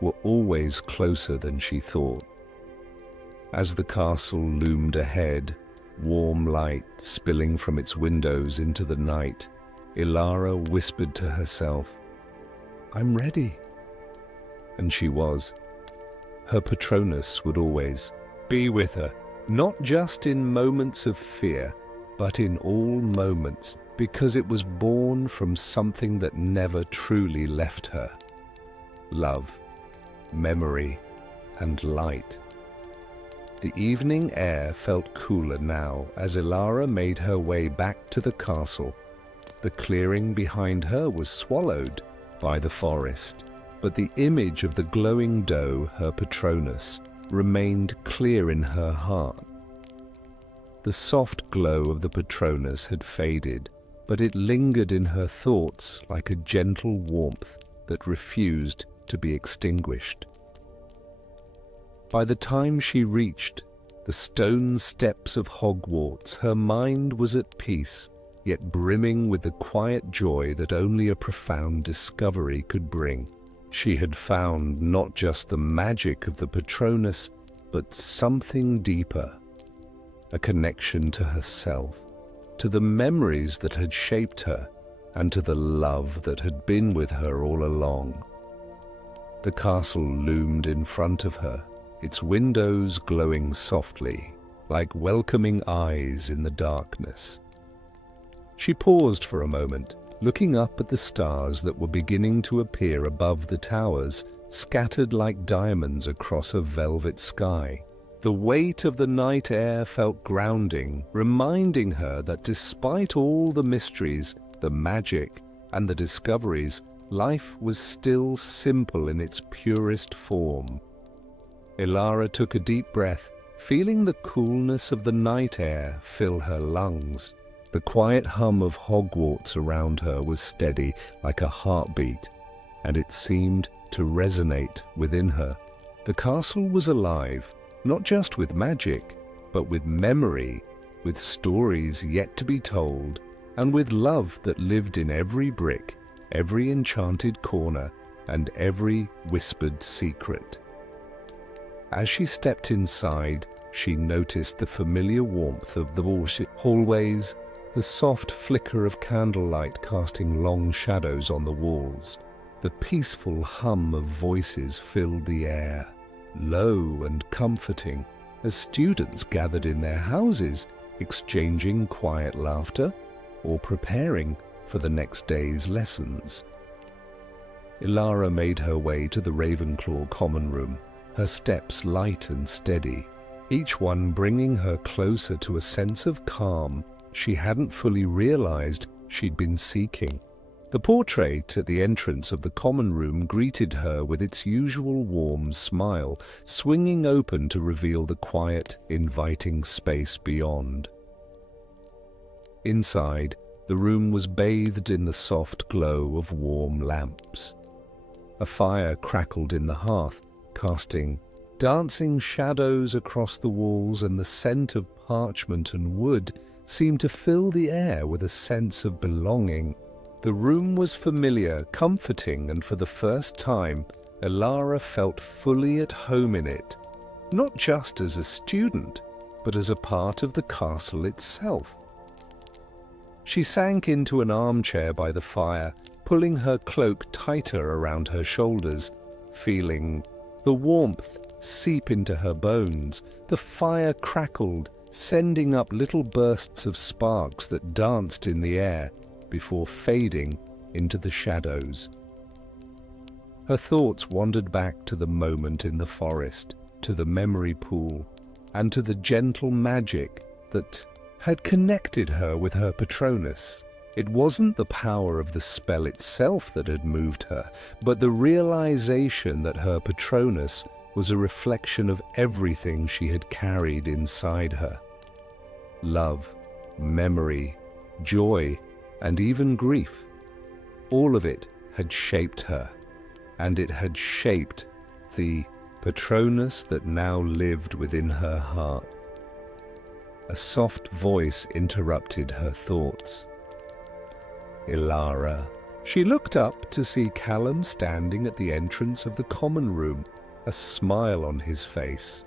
were always closer than she thought. As the castle loomed ahead, warm light spilling from its windows into the night, Elara whispered to herself, "I'm ready." And she was. Her Patronus would always be with her, not just in moments of fear, but in all moments, because it was born from something that never truly left her: love, memory, and light. The evening air felt cooler now as Elara made her way back to the castle. The clearing behind her was swallowed by the forest, but the image of the glowing doe, her Patronus, remained clear in her heart. The soft glow of the Patronus had faded, but it lingered in her thoughts like a gentle warmth that refused to be extinguished. By the time she reached the stone steps of Hogwarts, her mind was at peace, yet brimming with the quiet joy that only a profound discovery could bring. She had found not just the magic of the Patronus, but something deeper, a connection to herself, to the memories that had shaped her, and to the love that had been with her all along. The castle loomed in front of her, its windows glowing softly, like welcoming eyes in the darkness. She paused for a moment, looking up at the stars that were beginning to appear above the towers, scattered like diamonds across a velvet sky. The weight of the night air felt grounding, reminding her that despite all the mysteries, the magic, and the discoveries, life was still simple in its purest form. Elara took a deep breath, feeling the coolness of the night air fill her lungs. The quiet hum of Hogwarts around her was steady like a heartbeat, and it seemed to resonate within her. The castle was alive, not just with magic, but with memory, with stories yet to be told, and with love that lived in every brick, every enchanted corner, and every whispered secret. As she stepped inside, she noticed the familiar warmth of the hallways, the soft flicker of candlelight casting long shadows on the walls. The peaceful hum of voices filled the air, low and comforting, as students gathered in their houses, exchanging quiet laughter or preparing for the next day's lessons. Elara made her way to the Ravenclaw common room, her steps light and steady, each one bringing her closer to a sense of calm she hadn't fully realized she'd been seeking. The portrait at the entrance of the common room greeted her with its usual warm smile, swinging open to reveal the quiet, inviting space beyond. Inside, The room was bathed in the soft glow of warm lamps. A fire crackled in the hearth, casting dancing shadows across the walls, and the scent of parchment and wood seemed to fill the air with a sense of belonging. The room was familiar, comforting, and for the first time, Elara felt fully at home in it, not just as a student, but as a part of the castle itself. She sank into an armchair by the fire, pulling her cloak tighter around her shoulders, feeling the warmth seep into her bones. The fire crackled, sending up little bursts of sparks that danced in the air before fading into the shadows. Her thoughts wandered back to the moment in the forest, to the memory pool, and to the gentle magic that had connected her with her Patronus. It wasn't the power of the spell itself that had moved her, but the realization that her Patronus was a reflection of everything she had carried inside her. Love, memory, joy, and even grief. All of it had shaped her, and it had shaped the Patronus that now lived within her heart. A soft voice interrupted her thoughts. Elara. She looked up to see Callum standing at the entrance of the common room, a smile on his face.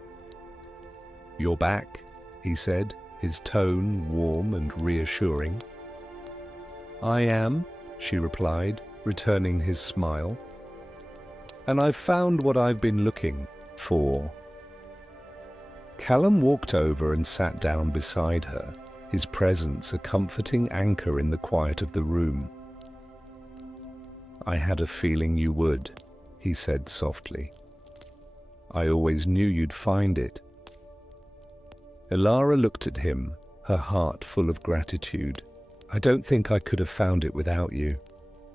"You're back," he said, his tone warm and reassuring. "I am," she replied, returning his smile. "And I've found what I've been looking for." Callum walked over and sat down beside her, his presence a comforting anchor in the quiet of the room. "I had a feeling you would," he said softly. "I always knew you'd find it." Elara looked at him, her heart full of gratitude. "I don't think I could have found it without you,"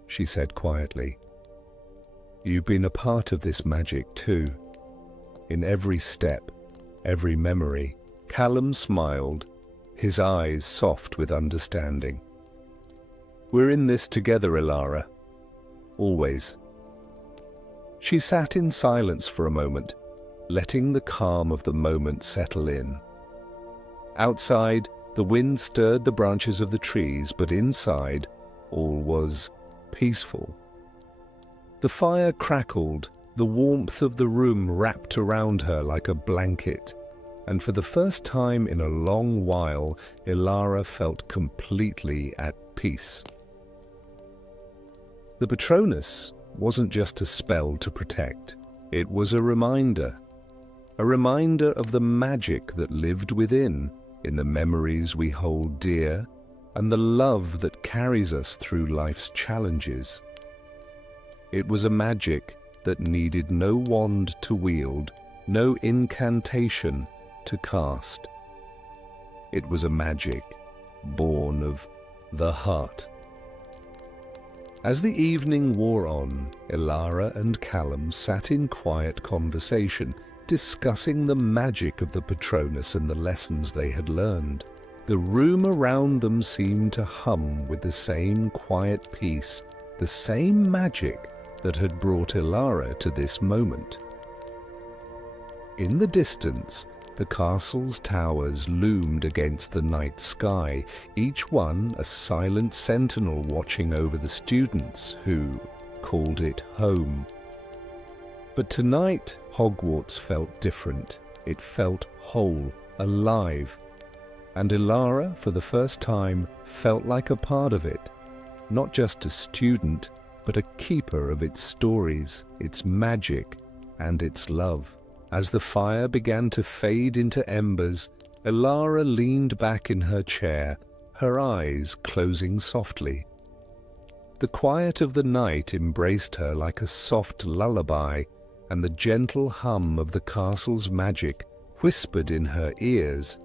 she said quietly. "You've been a part of this magic too. In every step, every memory." Callum smiled, his eyes soft with understanding. "We're in this together, Elara. Always." She sat in silence for a moment, letting the calm of the moment settle in. Outside, the wind stirred the branches of the trees, but inside, all was peaceful. The fire crackled, the warmth of the room wrapped around her like a blanket, and for the first time in a long while, Elara felt completely at peace. The Patronus wasn't just a spell to protect. It was a reminder of the magic that lived within, in the memories we hold dear, and the love that carries us through life's challenges. It was a magic that needed no wand to wield, no incantation to cast. It was a magic born of the heart. As the evening wore on, Elara and Callum sat in quiet conversation, discussing the magic of the Patronus and the lessons they had learned. The room around them seemed to hum with the same quiet peace, the same magic that had brought Elara to this moment. In the distance, the castle's towers loomed against the night sky, each one a silent sentinel watching over the students who called it home. But tonight, Hogwarts felt different. It felt whole, alive, and Elara, for the first time, felt like a part of it, not just a student, but a keeper of its stories, its magic, and its love. As the fire began to fade into embers, Elara leaned back in her chair, her eyes closing softly. The quiet of the night embraced her like a soft lullaby, and the gentle hum of the castle's magic whispered in her ears.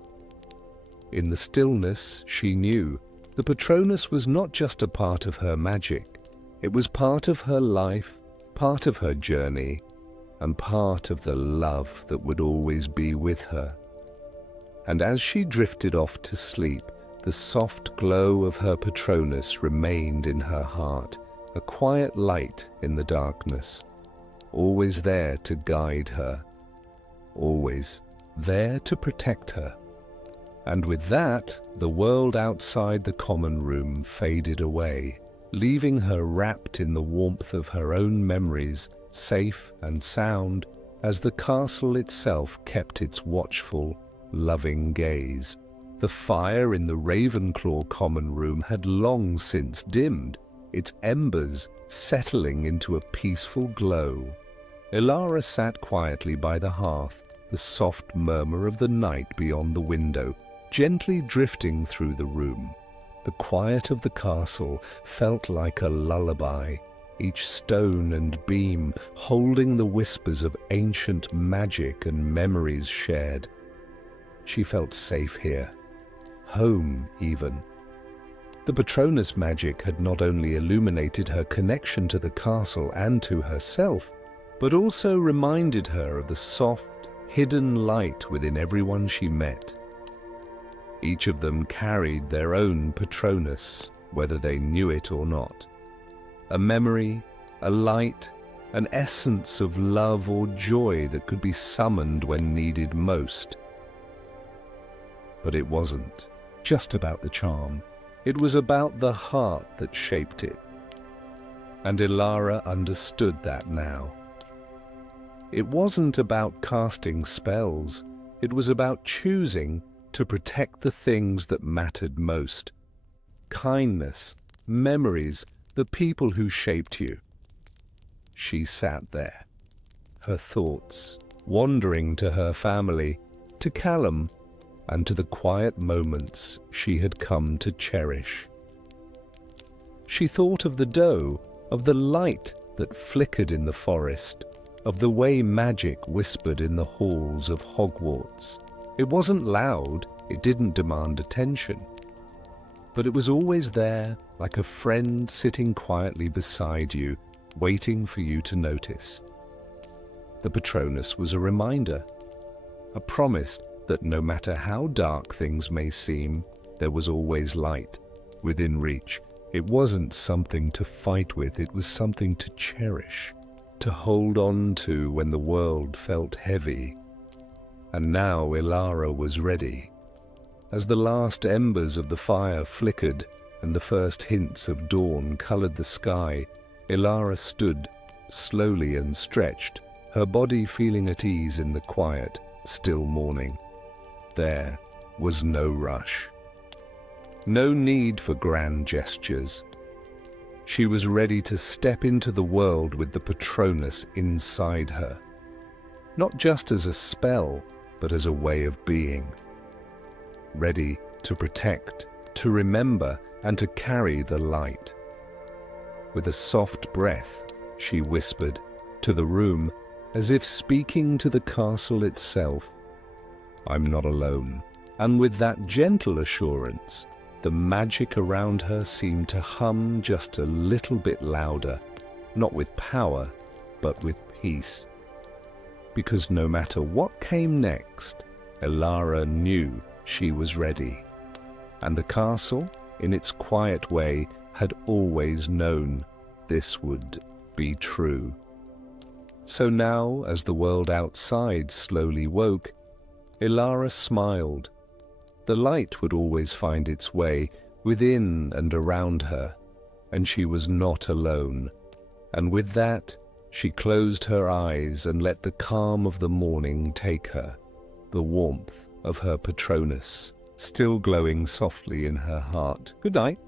In the stillness, she knew the Patronus was not just a part of her magic. It was part of her life, part of her journey, and part of the love that would always be with her. And as she drifted off to sleep, the soft glow of her Patronus remained in her heart, a quiet light in the darkness, always there to guide her, always there to protect her. And with that, the world outside the common room faded away, leaving her wrapped in the warmth of her own memories, safe and sound, as the castle itself kept its watchful, loving gaze. The fire in the Ravenclaw common room had long since dimmed, its embers settling into a peaceful glow. Elara sat quietly by the hearth, the soft murmur of the night beyond the window gently drifting through the room. The quiet of the castle felt like a lullaby, each stone and beam holding the whispers of ancient magic and memories shared. She felt safe here, home even. The Patronus magic had not only illuminated her connection to the castle and to herself, but also reminded her of the soft, hidden light within everyone she met. Each of them carried their own Patronus, whether they knew it or not. A memory, a light, an essence of love or joy that could be summoned when needed most. But it wasn't just about the charm. It was about the heart that shaped it. And Elara understood that now. It wasn't about casting spells. It was about choosing to protect the things that mattered most. Kindness, memories, the people who shaped you. She sat there, her thoughts wandering to her family, to Callum, and to the quiet moments she had come to cherish. She thought of the doe, of the light that flickered in the forest, of the way magic whispered in the halls of Hogwarts. It wasn't loud, it didn't demand attention, but it was always there, like a friend sitting quietly beside you, waiting for you to notice. The Patronus was a reminder, a promise that no matter how dark things may seem, there was always light within reach. It wasn't something to fight with, it was something to cherish, to hold on to when the world felt heavy. And now Elara was ready. As the last embers of the fire flickered and the first hints of dawn colored the sky, Elara stood, slowly and stretched, her body feeling at ease in the quiet, still morning. There was no rush. No need for grand gestures. She was ready to step into the world with the Patronus inside her. Not just as a spell, but as a way of being. Ready to protect, to remember, and to carry the light. With a soft breath, she whispered to the room, as if speaking to the castle itself, "I'm not alone." And with that gentle assurance, the magic around her seemed to hum just a little bit louder, not with power, but with peace. Because no matter what came next, Elara knew she was ready. And the castle, in its quiet way, had always known this would be true. So now, as the world outside slowly woke, Elara smiled. The light would always find its way within and around her, and she was not alone. And with that, she closed her eyes and let the calm of the morning take her, the warmth of her Patronus still glowing softly in her heart. Good night.